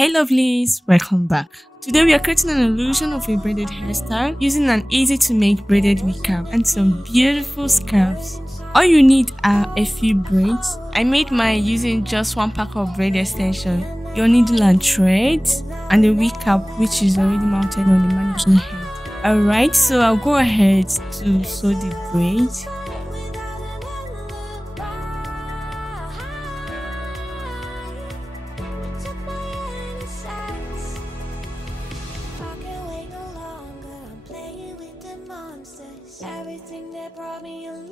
Hey lovelies, welcome back. Today we are creating an illusion of a braided hairstyle using an easy to make braided wig cap and some beautiful scarves. All you need are a few braids. I made mine using just one pack of braid extension, your needle and thread, and a wig cap which is already mounted on the mannequin head. Alright, so I'll go ahead to sew the braids. Everything that brought me alive.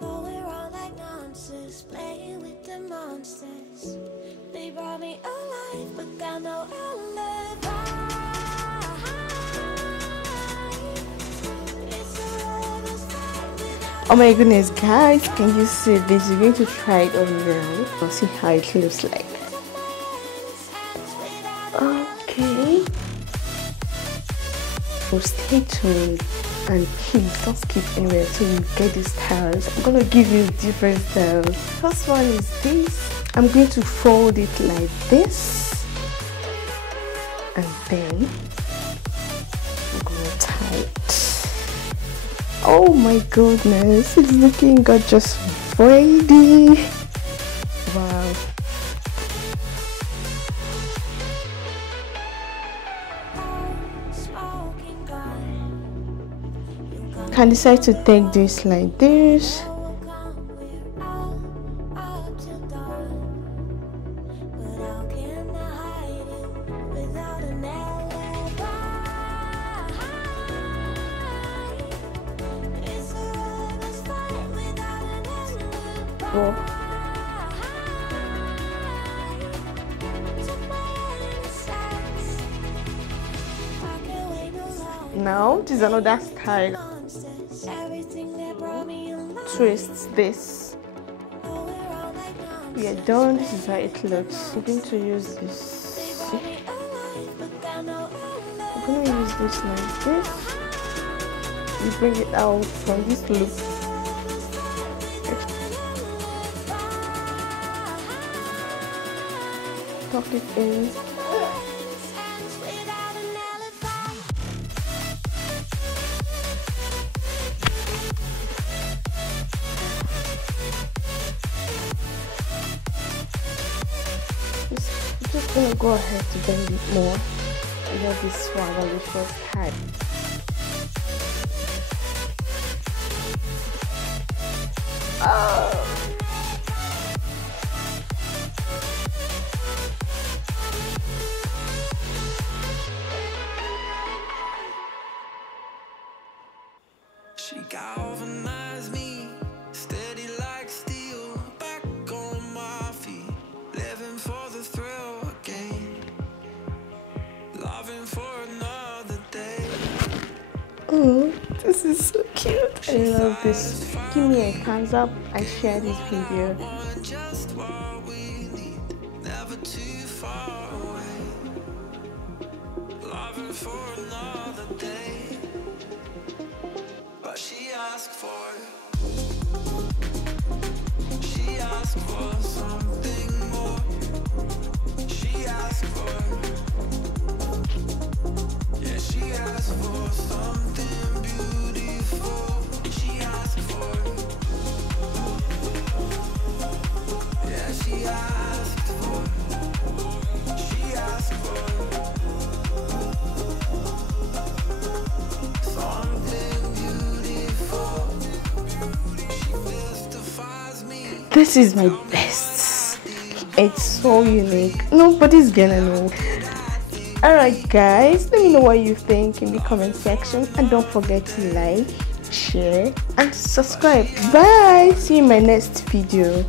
Though we're all like monsters, playing with the monsters. They brought me alive, but got no alibi. Oh my goodness, guys, can you see this? We're going to try it on now. I'll see how it looks like. Okay. So stay tuned and don't skip anywhere so you get these styles. I'm gonna give you different styles. First one is this. I'm going to fold it like this, and then I'm gonna tie it. Oh my goodness, it's looking gorgeous, braided. Wow. Can decide to take this like this. Now this is another style. Twist this. We are done. This is how it looks. I'm going to use this. I'm going to use this like this. You bring it out from this loop. Tuck it in. I'm just gonna go ahead to bend it more. I have this one on the first time. Oh! She galvanized me, steady like steel, back on my feet, living for the thrill again, loving for another day. Oh, this is so cute. I love this. Give me a thumbs up and share this video. Just what we need, never too far away, loving for another day. But she asked for something more. She asked for, yeah, she asked for something beautiful. She asked for, yeah, she asked for, something beautiful. She mystifies me. This is my best. It's so unique. Nobody's gonna know. Alright guys, let me know what you think in the comment section, and don't forget to like, share and subscribe. Bye. See you in my next video.